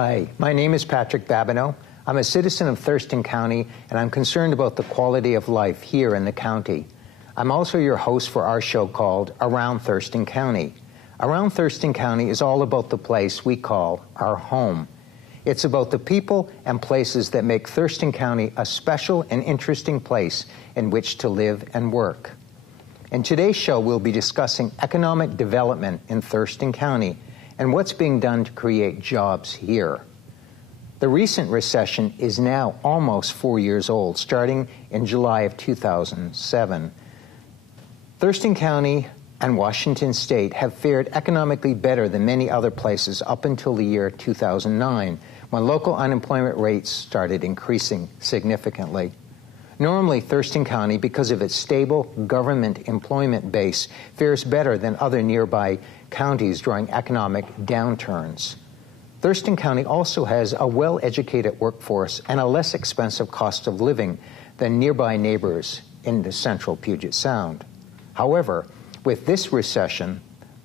Hi, my name is Patrick Babineau. I'm a citizen of Thurston County, and I'm concerned about the quality of life here in the county. I'm also your host for our show called Around Thurston County. Around Thurston County is all about the place we call our home. It's about the people and places that make Thurston County a special and interesting place in which to live and work. In today's show, we'll be discussing economic development in Thurston County and what's being done to create jobs here. The recent recession is now almost 4 years old, starting in July of 2007. Thurston County and Washington State have fared economically better than many other places up until the year 2009, when local unemployment rates started increasing significantly. Normally, Thurston County, because of its stable government employment base, fares better than other nearby counties during economic downturns. Thurston County also has a well-educated workforce and a less expensive cost of living than nearby neighbors in the central Puget Sound. However, with this recession,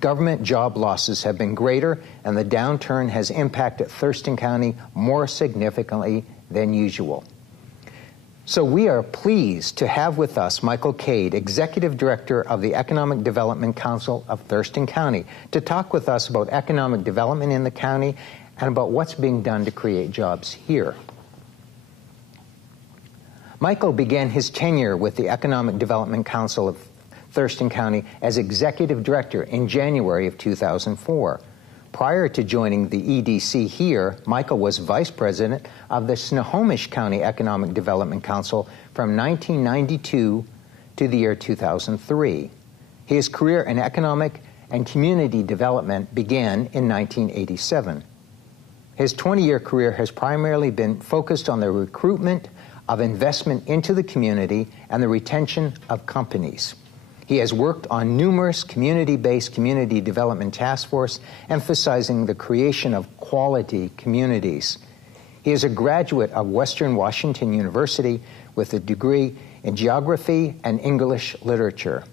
government job losses have been greater, and the downturn has impacted Thurston County more significantly than usual. So we are pleased to have with us Michael Cade, Executive Director of the Economic Development Council of Thurston County, to talk with us about economic development in the county and about what's being done to create jobs here. Michael began his tenure with the Economic Development Council of Thurston County as Executive Director in January of 2004. Prior to joining the EDC here, Michael was Vice President of the Snohomish County Economic Development Council from 1992 to the year 2003. His career in economic and community development began in 1987. His 20-year career has primarily been focused on the recruitment of investment into the community and the retention of companies. He has worked on numerous community-based community development task force, emphasizing the creation of quality communities. He is a graduate of Western Washington University with a degree in geography and English literature.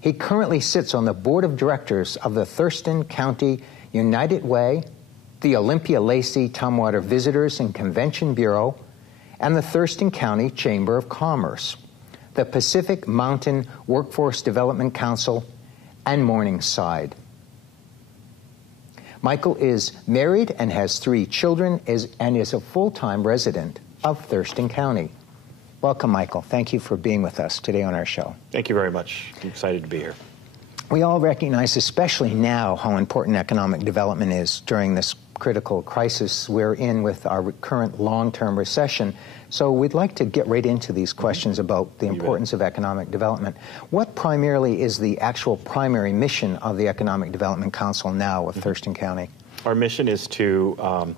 He currently sits on the board of directors of the Thurston County United Way, the Olympia Lacey Tumwater Visitors and Convention Bureau, and the Thurston County Chamber of Commerce, the Pacific Mountain Workforce Development Council, and Morningside. Michael is married and has 3 children and is a full-time resident of Thurston County. Welcome, Michael. Thank you for being with us today on our show. Thank you very much. I'm excited to be here. We all recognize, especially now, how important economic development is during this critical crisis we're in with our current long-term recession. So we'd like to get right into these questions about the importance of economic development. What primarily is the actual primary mission of the Economic Development Council now of Thurston County? Our mission is to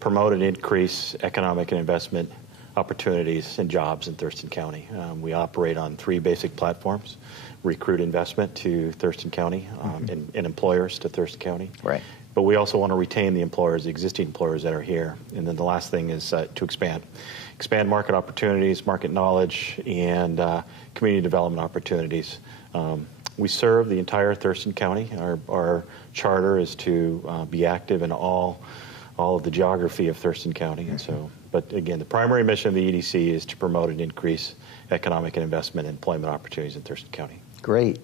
promote and increase economic and investment opportunities and jobs in Thurston County. We operate on 3 basic platforms: recruit investment to Thurston County, and employers to Thurston County. Right. But we also want to retain the employers, the existing employers that are here. And then the last thing is to expand market opportunities, market knowledge, and community development opportunities. We serve the entire Thurston County. Our charter is to be active in all of the geography of Thurston County. And so, but again, the primary mission of the EDC is to promote and increase economic and investment and employment opportunities in Thurston County. Great.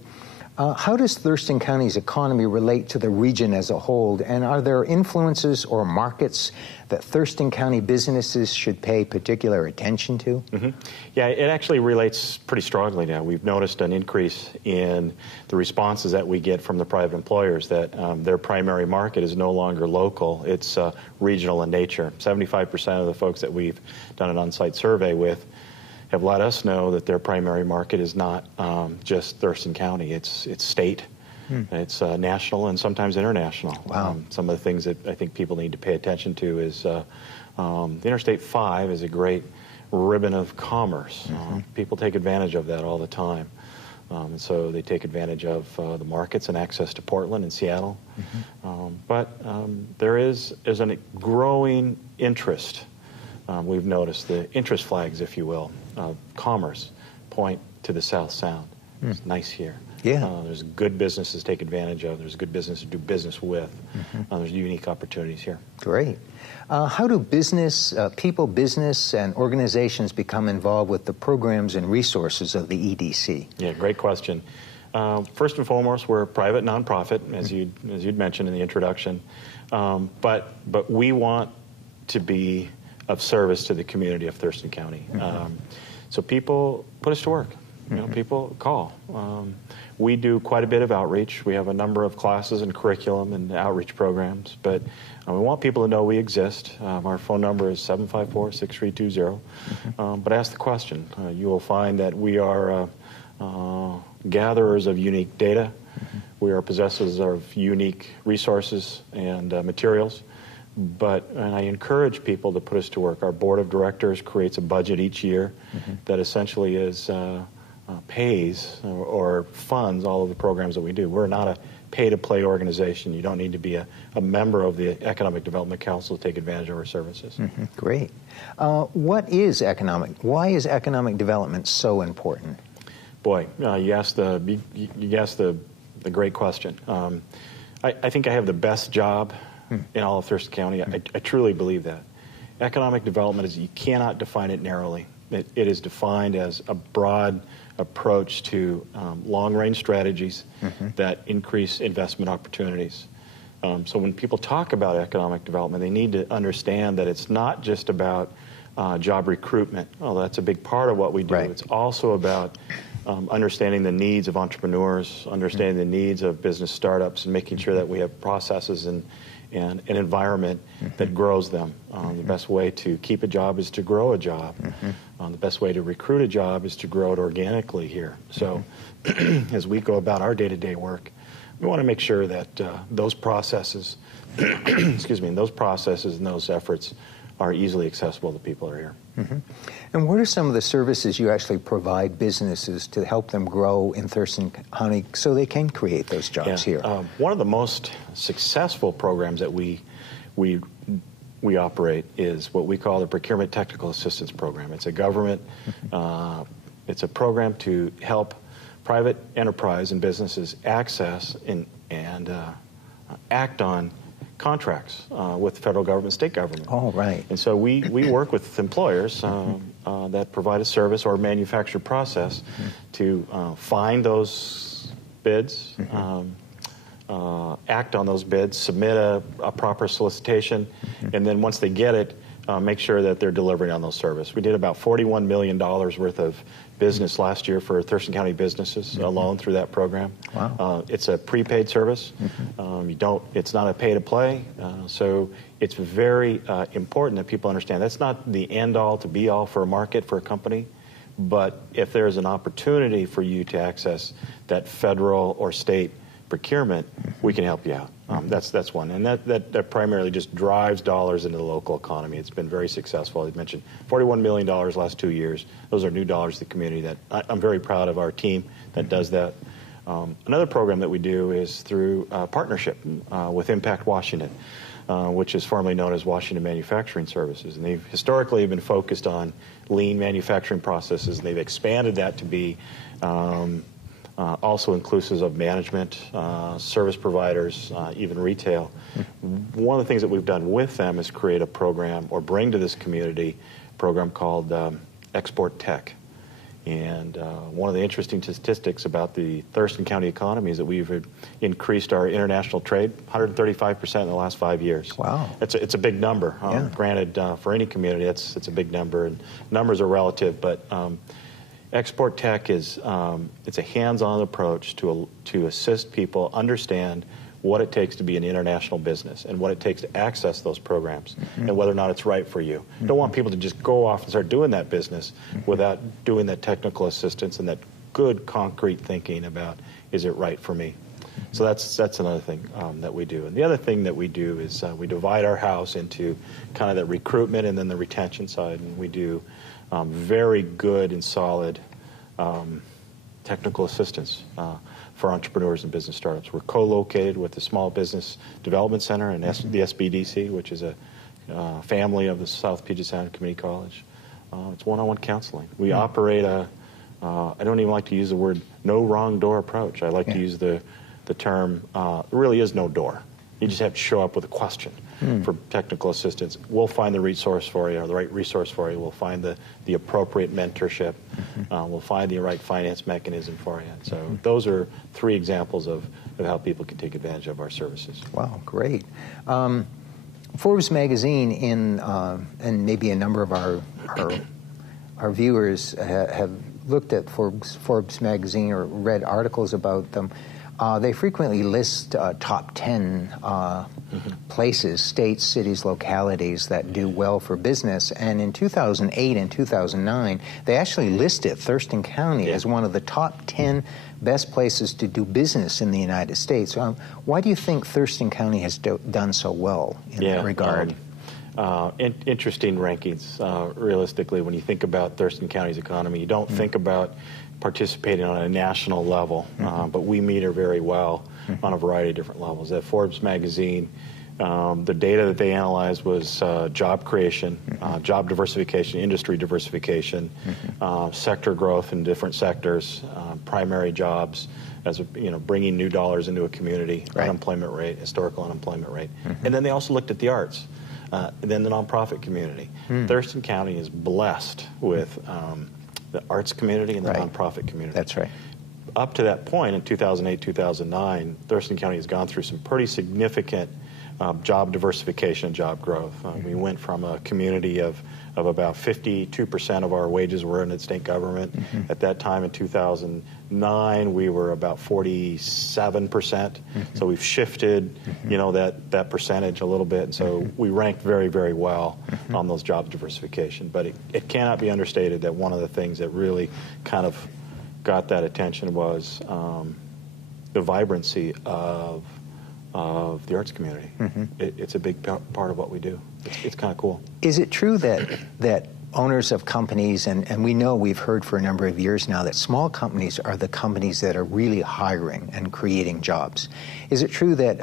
How does Thurston County's economy relate to the region as a whole, and are there influences or markets that Thurston County businesses should pay particular attention to? Yeah, it actually relates pretty strongly now. We've noticed an increase in the responses that we get from the private employers that their primary market is no longer local, it's regional in nature. 75% of the folks that we've done an on-site survey with have let us know that their primary market is not just Thurston County. It's state, it's national, and sometimes international. Wow. Some of the things that I think people need to pay attention to is the Interstate 5 is a great ribbon of commerce. People take advantage of that all the time. And so they take advantage of the markets and access to Portland and Seattle. But there is a growing interest. We've noticed the interest flags, if you will, of commerce point to the South Sound. It's nice here. Yeah. There's good businesses to take advantage of. There's good business to do business with. There's unique opportunities here. Great. How do people, business, and organizations become involved with the programs and resources of the EDC? Yeah, great question. First and foremost, we're a private nonprofit, as you'd mentioned in the introduction, but we want to be of service to the community of Thurston County. So people put us to work. You know, people call. We do quite a bit of outreach. We have a number of classes and curriculum and outreach programs, but we want people to know we exist. Our phone number is 754-6320. But ask the question. You will find that we are gatherers of unique data. We are possessors of unique resources and materials. And I encourage people to put us to work. Our board of directors creates a budget each year that essentially is pays or funds all of the programs that we do. We're not a pay-to-play organization. You don't need to be a member of the Economic Development Council to take advantage of our services. Great. Why is economic development so important? Boy, you asked the great question. I think I have the best job in all of Thurston County. I truly believe that. Economic development you cannot define it narrowly. It is defined as a broad approach to long-range strategies that increase investment opportunities. So when people talk about economic development, they need to understand that it's not just about job recruitment. Well, that's a big part of what we do. Right. It's also about understanding the needs of entrepreneurs, understanding the needs of business startups, and making sure that we have processes and an environment that grows them. The best way to keep a job is to grow a job. The best way to recruit a job is to grow it organically here. So as we go about our day-to-day work, we want to make sure that those processes, those processes and those efforts are easily accessible to people who are here. And what are some of the services you actually provide businesses to help them grow in Thurston County so they can create those jobs here? One of the most successful programs that we operate is what we call the Procurement Technical Assistance Program. It's a government, it's a program to help private enterprise and businesses access and act on contracts with the federal government, state government. Oh, right. And so we work with employers that provide a service or manufacture process to find those bids, act on those bids, submit a proper solicitation, and then once they get it, make sure that they're delivering on those services. We did about $41 million worth of business last year for Thurston County businesses alone through that program. Wow. It's a prepaid service. It's not a pay-to-play, so it's very important that people understand that's not the end-all to be-all for a market, for a company, but if there's an opportunity for you to access that federal or state procurement, we can help you out. That's one, and that primarily just drives dollars into the local economy. It's been very successful. I mentioned $41 million last 2 years. Those are new dollars to the community that I'm very proud of our team that does that. Another program that we do is through partnership with Impact Washington, which is formerly known as Washington Manufacturing Services. And they've historically been focused on lean manufacturing processes, and they've expanded that to be also inclusive of management, service providers, even retail. One of the things that we've done with them is create a program or bring to this community a program called Export Tech. And one of the interesting statistics about the Thurston County economy is that we've increased our international trade 135% in the last 5 years. Wow. It's a big number. Granted, for any community, it's a big number, and numbers are relative, but Export Tech is it's a hands-on approach to assist people understand what it takes to be an international business and what it takes to access those programs and whether or not it's right for you. Don't want people to just go off and start doing that business without doing that technical assistance and that good concrete thinking about, is it right for me? So that's another thing that we do. And the other thing that we do is we divide our house into kind of the recruitment and then the retention side, and we do very good and solid technical assistance for entrepreneurs and business startups. We're co-located with the Small Business Development Center and the SBDC, which is a family of the South Puget Sound Community College. It's one-on-one counseling. We operate I don't even like to use the word no wrong door approach. I like to use the term, there really is no door. You just have to show up with a question for technical assistance. We'll find the resource for you, or the right resource for you. We'll find the appropriate mentorship. We'll find the right finance mechanism for you. And so those are 3 examples of how people can take advantage of our services. Wow, great. Forbes magazine and maybe a number of our viewers have looked at Forbes magazine or read articles about them. They frequently list top 10 places, states, cities, localities that do well for business. And in 2008 and 2009, they actually listed Thurston County as one of the top 10 best places to do business in the United States. Why do you think Thurston County has done so well in that regard? Interesting rankings. Realistically, when you think about Thurston County's economy, you don't think about participating on a national level, but we meter very well on a variety of different levels. At Forbes magazine, the data that they analyzed was job creation, job diversification, industry diversification, sector growth in different sectors, primary jobs, as bringing new dollars into a community, unemployment rate, historical unemployment rate, and then they also looked at the arts. And then the nonprofit community. Thurston County is blessed with the arts community and the nonprofit community. That's right. Up to that point in 2008, 2009, Thurston County has gone through some pretty significant job diversification and job growth. We went from a community of about 52% of our wages were in the state government. At that time in 2009, we were about 47%. So we've shifted, that percentage a little bit. And so we ranked very, very well on those job diversification. But it cannot be understated that one of the things that really kind of got that attention was the vibrancy of the arts community. It's a big part of what we do. It's kind of cool. Is it true that owners of companies, and we know, we've heard for a number of years now, that small companies are the companies that are really hiring and creating jobs? Is it true that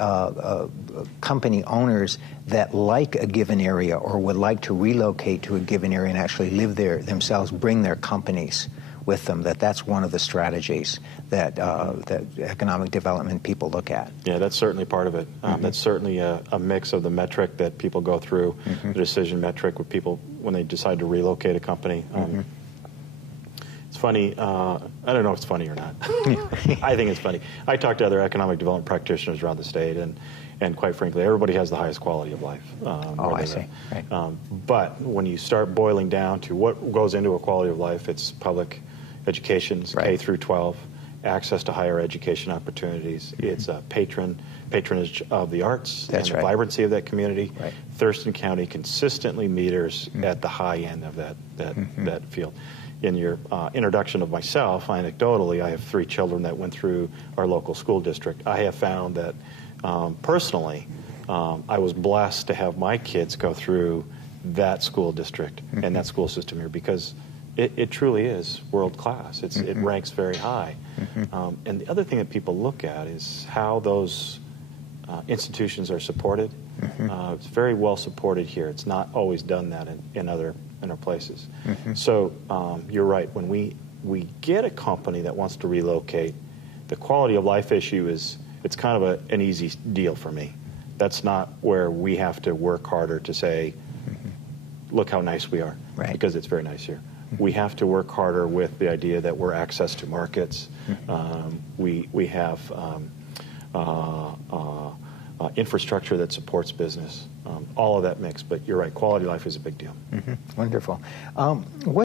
company owners that like a given area or would like to relocate to a given area and actually live there themselves, bring their companies with them, that's one of the strategies that economic development people look at? Yeah, that's certainly part of it. That's certainly a mix of the metric that people go through, the decision metric with people when they decide to relocate a company. It's funny. I don't know if it's funny or not. I think it's funny. I talk to other economic development practitioners around the state, and quite frankly, everybody has the highest quality of life. I see. Right. But when you start boiling down to what goes into a quality of life, it's public education, K through 12, access to higher education opportunities. It's patronage of the arts and the vibrancy of that community. Thurston County consistently meters at the high end of that field. In your introduction of myself, anecdotally, I have 3 children that went through our local school district. I have found that personally, I was blessed to have my kids go through that school district and that school system here, because it truly is world class. It ranks very high. And the other thing that people look at is how those institutions are supported. It's very well supported here. It's not always done that in other places. So you're right. When we get a company that wants to relocate, the quality of life issue it's kind of an easy deal for me. That's not where we have to work harder to say, look how nice we are, because it's very nice here. We have to work harder with the idea that we're access to markets. We have infrastructure that supports business. All of that mix. But you're right, quality of life is a big deal. Wonderful.